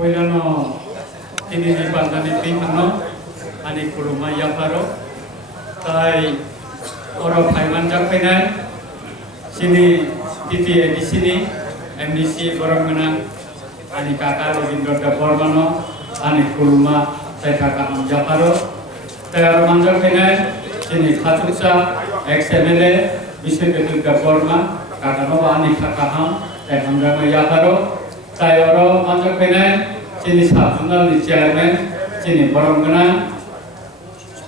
Poilano ini di Bandani Timano, ani kuruma yaparo, tai orang Thailand jakpenai, sini titi di sini, MDC orang menang, ani kakak Rojindra Bormano, ani kuruma tai kakak japaro, tai orang jakpenai, sini Khatuksa, XMLA, Bisnis Betul Borma, kakak Nova ani kakak ham, tai hamjama yaparo. Tai orang majak penai, sini sabunal di chairman, sini borongna,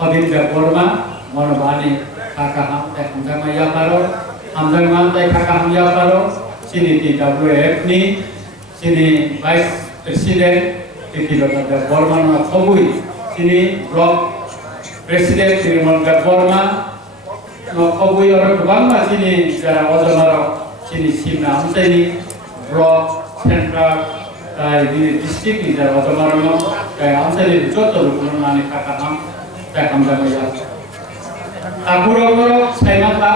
Khabib Borma, Monobani kakak ham, hamzama yaparo, hamzama kakak ham yaparo, sini TWF ni, sini Vice President, Dr. Borma Khobui, sini Block President Srimon Borma, Khobui orang kebangga sini cara wajah sini Simna Hamzani Block Central di district di daerah Otomarono, kayak amsa di Joto lukunan ani kakak ham, kayak hamzah ya. Aguro saya mata,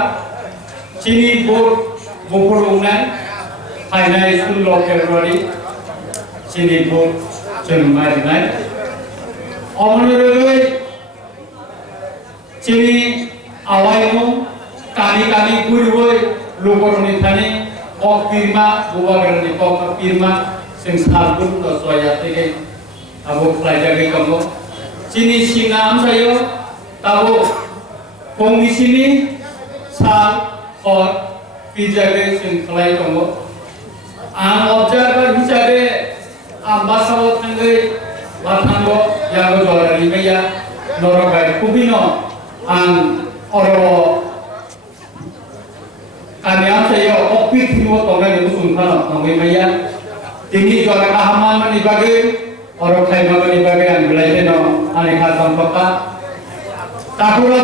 sini bupulungan, hanya itu lokal rodi, sini cemai dengan, omoloi, sini awalmu kami kurui lukunan ini. Kok firma, buat berarti kok firma, sing sabun atau soya tege, abu pelajar ke kamu. Sini sinam saya, tahu, kong di sini sal, or pijak ke sing kelai kamu. Observer bisa ke, ambassador tanggai, batanggo, yang berjualan di meja, norogai kubino, oro kami saya opik semua orang itu sungkan kami maya tinggi juara kehaman di bagian orang kaya makan di bagian belajar no aneka tampaknya takura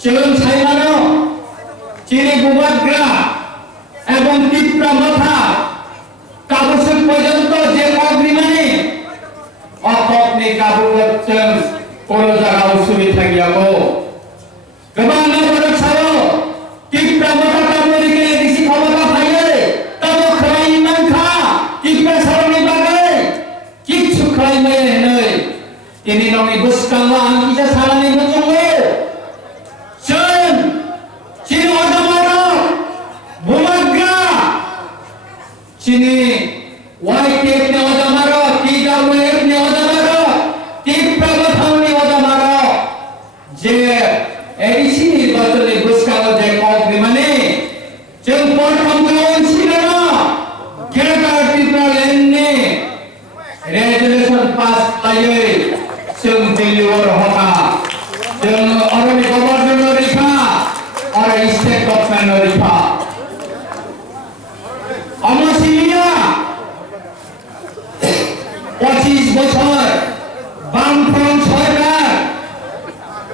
sebelum saya mana ciri buat gerak ebon tipra mata kabusuk pojok je kagri mani okok ni kabuat cem kalau jaga usuri lagi aku kemana pada saya kita mengatakan mereka di sini kalau bahaya, tahu kerana mangka, kita selalu bagai, kita suka ini, ini nami buskawan kita selalu menjauh, sini ada mana, bumaga, sini YTF ni ada mana, TWF ni ada mana, kita bertahu ni ada mana, je edisi betul ni buskawan je gimana? Jemput kampung sini kira-kira kita ini resolution pass lagi, deliver hoka, orang di gubernur riba, orang state government riba. Amasnya 25 বছর বামফ্রন্ট সরকার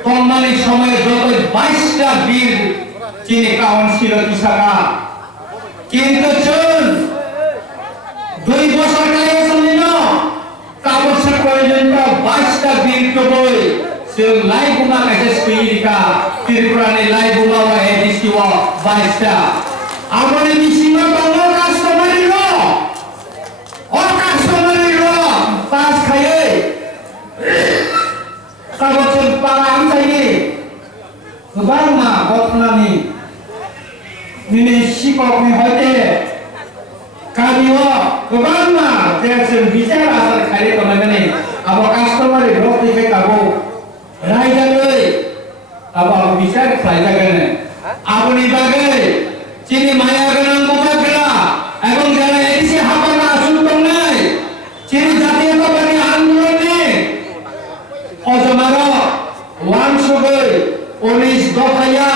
কমানি সময় যত 22টা বীর চিনি কাউন ছিল কিসাকা কিন্তু চল 2 বছর আগে শুনিল কাগজ পর্যন্ত 22টা বীর কবই সে লাই বুমা কাছে স্পিরিকা ত্রিপুরানি লাই বুমা ওয়া এডিসিও 22টা আমনে মিসিমা বাংলা কাস্টমারি ল ও কাস্টমারি ল পাস খায়ে কাগজ পারাম চাই gobaang na gotnani nini sikok ni hoite kamiwa gobaang na jason bicara asal kali pemagani abo customer rok di kabo raja loi abo bicara raja gane abo ni bagai cini maya ganang bugagla ebong jara isi hapana suntong nai cini jatiya kabani andolon ni ojamaro langsugoi 19 দফায়া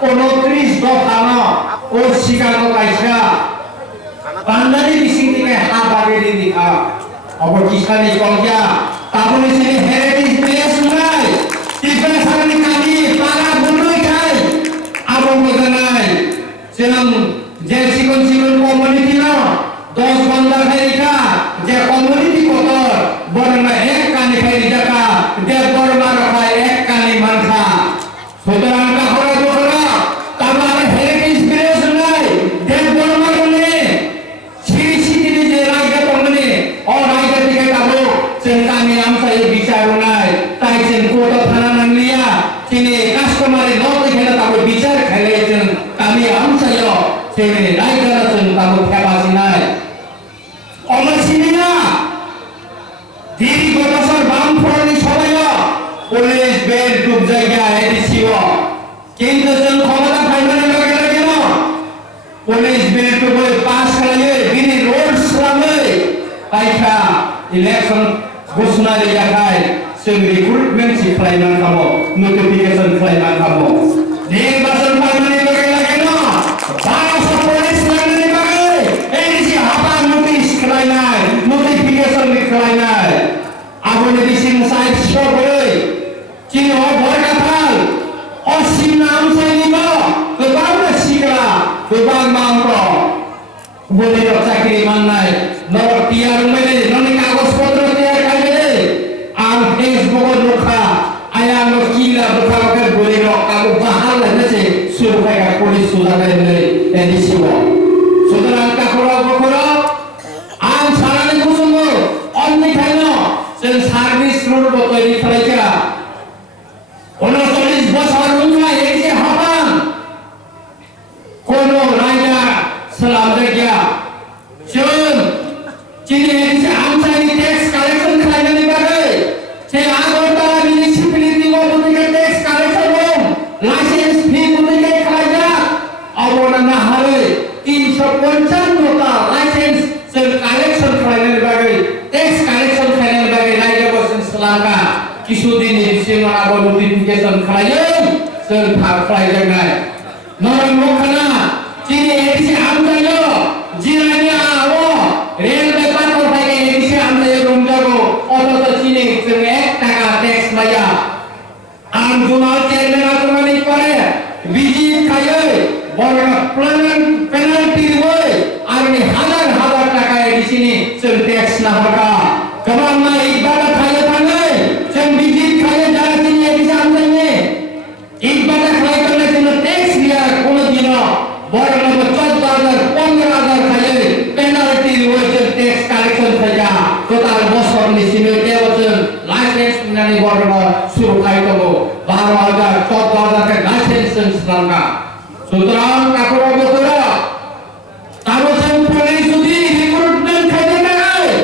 29 দফানো ও Chicago কাইসা বান্দারি বিসিং থেকে হাবারে দিখা অবকিসানি কলজা তাবলে সিনি heritage place নাই টিপে সানি কানি পারা বুনই খাই আবো মজানাই সেলম যে সিকন কমিউনিটি না 10 বান্দা খাইকা যে কমিউনিটি কতর বরনা এক কানি খাই জাকা যে বরমা রাখায় এক কানি মানখা সুতরাং কাহরা গোহরা তারপর হেরিটেজ প্লেস নাই দেব বর্মার নে সিরি সিটি যে রাজ্য পড়নে पाइखा इलेक्शन घोषणा जाखाय जों रिक्रुटमेंट खालामनानै खामो नटिफिकेशन खालामनानै खामो निर्वाचन फाइनालि लगे लगे न 1200 पुलिस लाइननि बागै एडिसि हाबा नटिस खालामनाय नटिफिकेशन खालामनाय आबोनि दिसिं साइड सबै चिनो बरगाथाल असिम नाम साइनिबो गोबां सिग्रा गोबां मांग्र बोलि चाकरी माननाय नर पियार मेले ननि कागज पत्र तैयार खालामले आं फेसबुक नुखा आया न किला बुखाके बोलि न कागज बाहाल लानोसे सुरखाया पुलिस सुदानायले एडिसिबो सुतरां काखरा बखरा आं सारानि गुसुमो अन्नि खायनो जों सार्भिस रुल बतयनि खालायजा 39 বছর उनका एडिसि हाबां कोनो राजा Selanjutnya, Jun, Cini Edici Amsani tax collection खालामनानै बागै, जे आगरता municipality बुथुमनाय tax collection license fee बुथुमनाय खालामजा, अबोना नाहारै 355 ता license जों collection खालामनानै बागै, tax collection खालामनानै बागै रायजो बोसोन सलाका, किसुदिननि सिगां आबो notification खालामो, जों खालामजानाय, नरम मखना Cini Edici Amsayo, jiranya awo, railway patrol pakai Edici Amsayo rumjago, otot Cini semek taka tax maya, Amjumal chairman atumani kore, bijit kaya, borna penalty boy, arni hazar taka Edici ni sem tax naharka, kamarna ibadah kaya tangai, sem bijit kaya jara Cini Edici Amsayo, ibadah kaya karena Cini tax dia kono dino. Borang 14,000, 15,000 kaya penalty wajib tax collection saja. Total bosor ni sini dia wajib license nani borang suruh kaya tu 12,000, 14,000 ke license selangka. Sutrang kakura betura. Tahu sempurna sudi recruitment kaya ni.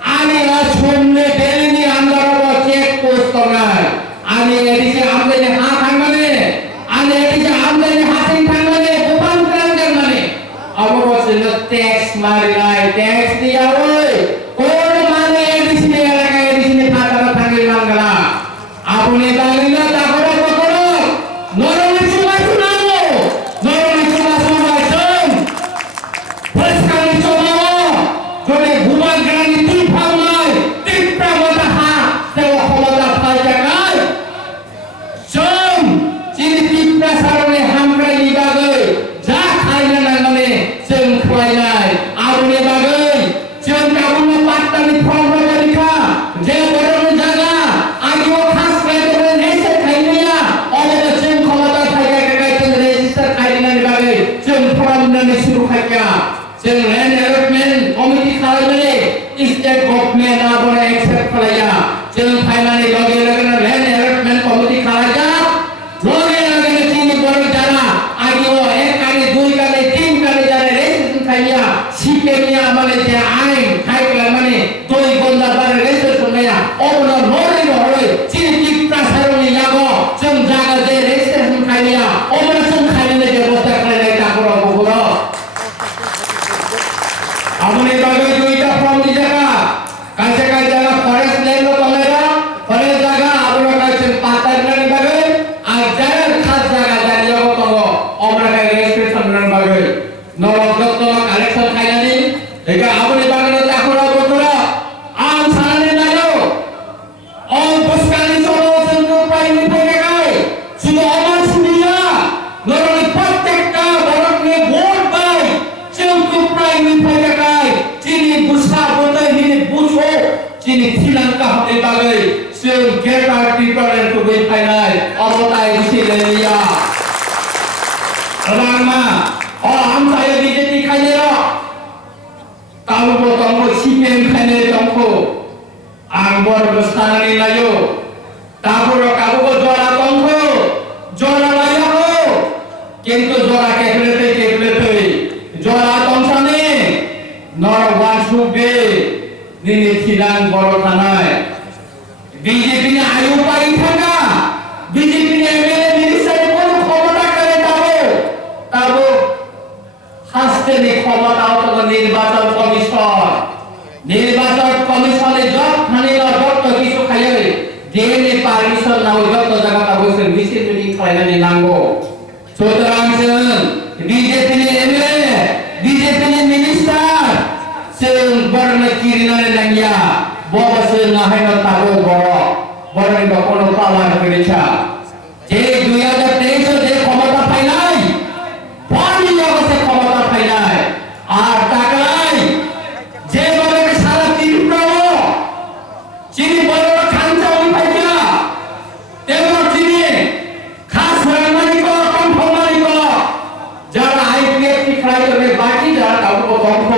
Ani asumne Delhi ni andar wa check post tengah. Ani edisi amde ni hat hangane. Ani edisi amde ni hating hangane. Apa maksudnya tax marinai tax dia woi kau mana yang di sini ada yang di sini kata panggil manggala aku ni dalilnya tak korup norong cuma sunamu jom first kali coba jadi bukan kerana tipa mai tipa mata ha sewa mata pajakai jom jadi tipa sarane hamka ibagai jah kaya nangane जों फरायनाय आरुनि बागै जों गाबोननो पात्तानि firm बारिखा जे बर'नि जागा आगियाव खास रायजोनि रेजिस्टार खालामनाया अबे जों खमता फायगा जों रेजिस्टार खालामनायनि बागै जों फरायनानै सुरु खालाया जों लेन्ड डेभेलपमेन्ट कमिटि खालामनानै स्टेट गभर्नमेन्ट आबोनो एक्सेप्ट खालाया जों फायनानै लगे लगेनो लेन्ड डेभेलपमेन्ट कमिटि खालाया लगे लगेनो जोंनि बर' जागा आगियाव 1 काले 2 काले 3 काले kaya sikapnya mana dia aing kai kelamane doi gonda bare rese sunaya obna nore nore ciri kita saruni yago jeng jaga de rese sun kaya obna sun kaya ne ବ୍ୟବସ୍ଥା kaya takuro bukuro amune bagai duita from di jaga kaisa kai jaga forest land lo kamera forest jaga abuna kai patar nani bagai ajar khas jaga dari yago tongo obna kai restriction nan bagai Norokto collection kaya ni, eka apa ni bagian takura betura, am sana ni lalu, om puskali solo sentuh pai ni pegai, sudah aman sudia, norok protekta borok ni vote pai, sentuh pai ni pegai, cini busa botai ni buso, cini silang kahwin bagai, sel kereta tipe yang tu betai nai, orang tai di sini dia, lama. हम saya BJP खायनो तालुको तंको CPM खायनो तंको आं बर बस्थानानि लायो तापुरो काबुको जरा तंको जरा लायो किन्तु जरा केबलेते जरा तंसाने नर वासुबे निनि थिलां बर थानाय BJP नि आयु पाइ थाका BJP नि MLA मिनिस्टार कोनो क्षमता करे ताबो हास्ते नि क्षमता निर्वाचन कमिशन নির্বাচন কমিশনে যত কিছু খাইয়ে ডিএনএ পারমিশন নাও যত জায়গা বসে মিছিল মিটিং খাইনাनै नांगौ সুতরাং जों বিজেপি नि एमएलए বিজেপি नि मिनिस्टार जों बरनो किरिनानै नांगिया बबसो नाहायनो ताबो बरनि कोनो पावार गैया जे 2023 जे ক্ষমতা পাইনাই বরনি অবস্থা ক্ষমতা পাইনাই আর টাকাই যে বলে সারা ত্রিপুরা চিনি বড় খানচাও পাইয়া তেমন চিনি খাস রামানিক কম্পমানিক যারা আইপিএফ কি খাই করে বাকি যারা কাউকে কম্প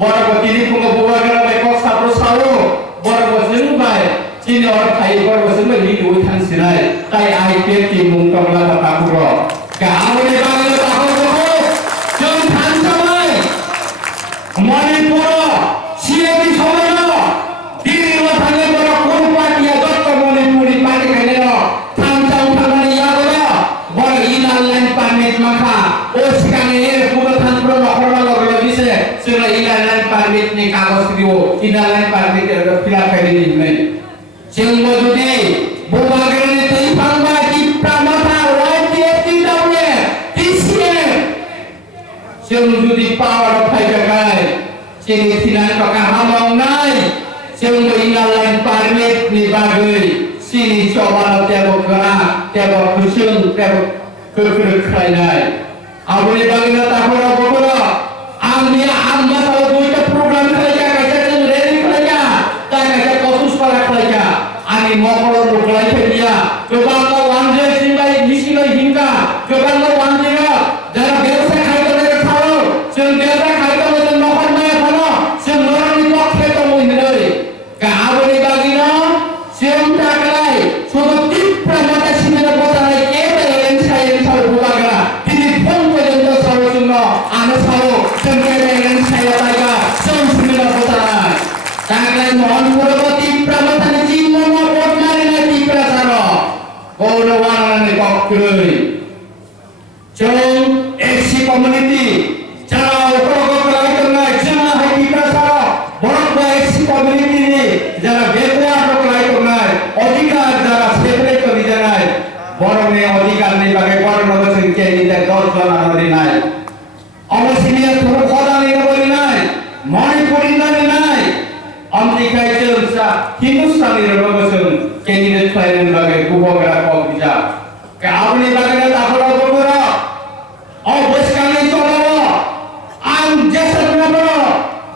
বড় চিনি কোন বুবাগরা বাই কসা প্রসাও বড় বসিন বাই চিনি আর খাই বড় বসিন বাই লিড ওই থানছিনাই তাই আইপিএফ কি মুং কমলা তাকুর গাওনে বাংলা তাকুর जों थानसाबाय मणिपुर सिएपि समायनो दिल्लीयाव थांनो बर' कोन पार्टिया जत्त मणिपुरि पार्टी खायनो थानसाव थांनानै याबो बर' इनार लाइन पारमिट माखा ओ सिगांनि पुरो थानफ्रो नखरबा लगलो दिसे जोंना इनार लाइन पारमिटनि कागज दियो इनार लाइन पारमिट फिलाप खायनि नै जोंबो जुदि बुबागरनि तैफांबा टिप्रा माथा रायटिएपि दावले टिसिएम जों जुदि पावर फाइबाय जोंनि थिनानै टका हामावनाय जोंबो इनार लाइन पारमिट नि बागै सिनि चबानो तेबो गरा तेबो खुसुं तेबो गोख्रों खालायनाय आबुनि बागैनो ताखरा बखरा आंनि आंबासाव दुइटा प्रग्राम खालायगा गायसा जों रेडि खालायगा दा गायसा कसुस पारा खालायगा आंनि मखर रुगलाय फैया गोबां वानजे सिंबाय निसिनो हिंगा गोबां वानजे যারা ব্যবসা খাইতে খাও जों ব্যবসা খাইতে जों नखर माया फानो जों नरनि पक्षे तो महिनै गाबनि बागिनो जों थाखाय सुबुति प्रमाता सिमेना बसाय केबे एनसाय साव बुगागा दिनै फन पर्यन्त साव जों आनो साव जों केबे एनसाय लायगा जों सिमेना बसाय थाखाय मन परबती प्रमातानि जिमना बदनानै टिप्रा सारो कोनो वानानै पक्षै जों एससी कम्युनिटी যারা উপকরণ নাই যারা হাইপিকা সারা বড় এসসি কমিউনিটি নি যারা বেতোয়া প্রকল্প নাই অধিকার যারা সেপারেট করে জানায় বড় নে অধিকার নেই বাকি বড় নবসিং কে নিতে 10 জন আমাদের নাই অবসিনিয়া পুরো কথা নেই বলি নাই মণিপুরি নাই আমেরিকায় চলছা হিন্দুস্তানি নবসিং ক্যান্ডিডেট ফাইনাল বাকি গুবগরা কবিজা কে আপনি বাকি তাহলে বড় অবস্থানে চলো আম জেসা বড়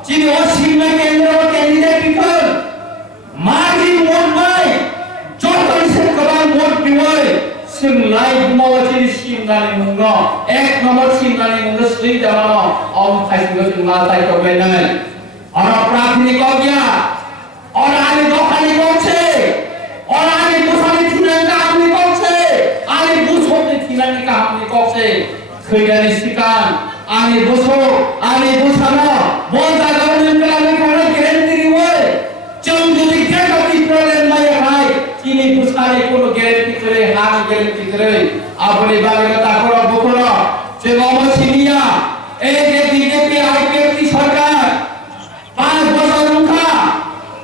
চিনি অসীমা কেন্দ্র ক্যান্ডিডেট পিপল মার্জিন ভোট বাই যতই সে কবার ভোট দিবই সিম লাইভ মওচিনি সিমনানি মুঙ্গ এক নম্বর সিমনানি মুঙ্গ স্ত্রী জানো অম খাইছিলো সিম মাতাই কবে নাই আর প্রাথমিক অজ্ঞা আর আনি দোকানি করছে আর আনি বুঝানি থিনাঙ্কা আপনি করছে আনি বুঝতে থিনাঙ্কা আপনি করছে खैदानि सिगां आंनि बोसो आंनि बोसानो बजा गभर्नमेन्ट खालामनो थाखाय ग्यारेन्टि दिबाय जों जुदि गेटनि प्रब्लेम नायाहाय दिनै बोसानि कोनो ग्यारेन्टि करे हानि ग्यारेन्टि करे आपनि बागैनो ताखरा बखरा जों अमसिनिया এই যে বিজেপি আইপিএফ সরকার 5 বছর রুখা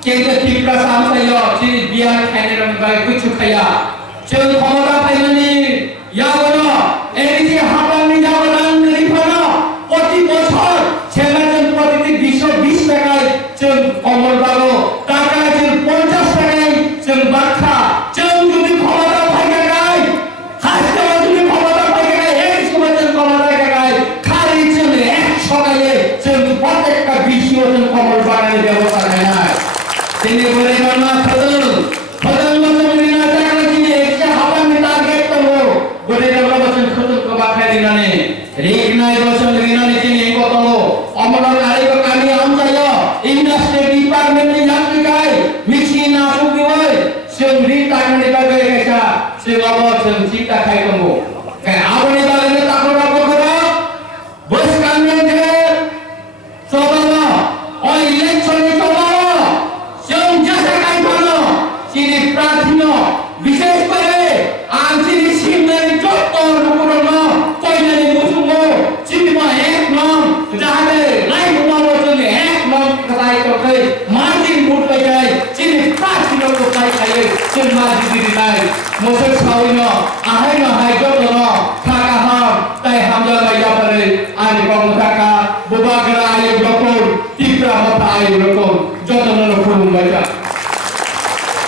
কেন্দ্র ত্রিপুরা সামসায় চিনি বিয়ার খাইনের বাই কিছু খাইয়া जों ক্ষমতা পাইনি ইয়াবনো এই যে হাবানি যাবলান রিফানো প্রতি বছর ছেলেজন প্রতি 20 টাকায় जों কমল বাবু টাকা जों 50 টাকায় जों বাচ্চা जों যদি ক্ষমতা পাইগে গায় হাসতে যদি ক্ষমতা পাইগে গায় এই সময় जों ক্ষমতা গায় খালি जों 100 টাকায় जों প্রত্যেকটা বিষয় जों কমল বানানোর ব্যবস্থা নাই তিনি বলে না খদল খদল মানে না টাকা কিনে একটা হাবানি টার্গেট তো বলে বছর খদল को बाखाय दिनानै रेगनाय बसन दिनानै दिनै गतल अमरनाथ आरिखौ कानि आमचायो इंडस्ट्री डिपार्टमेन्ट नि यात्रिकाय मिसिन आसुगिवै जों रिटायरमेन्ट बागै गायसा जों अब जों चिन्ता खायदोंबो काय आबनि बागैनो ताकरा बखरा बसकानने जे सबानो अ इलेक्शन नि सबानो जों जेसे गायफानो सिनि प्रार्थीनो विशेष करे आंसिनि सिमनानि जत्तो रुकुरनो कयनानि मुसुमो सिनिमा एक नाम जाहाथे लाइफ मावो जों एक नाम खालाय तकै margin hoi no ahai no hai jo to no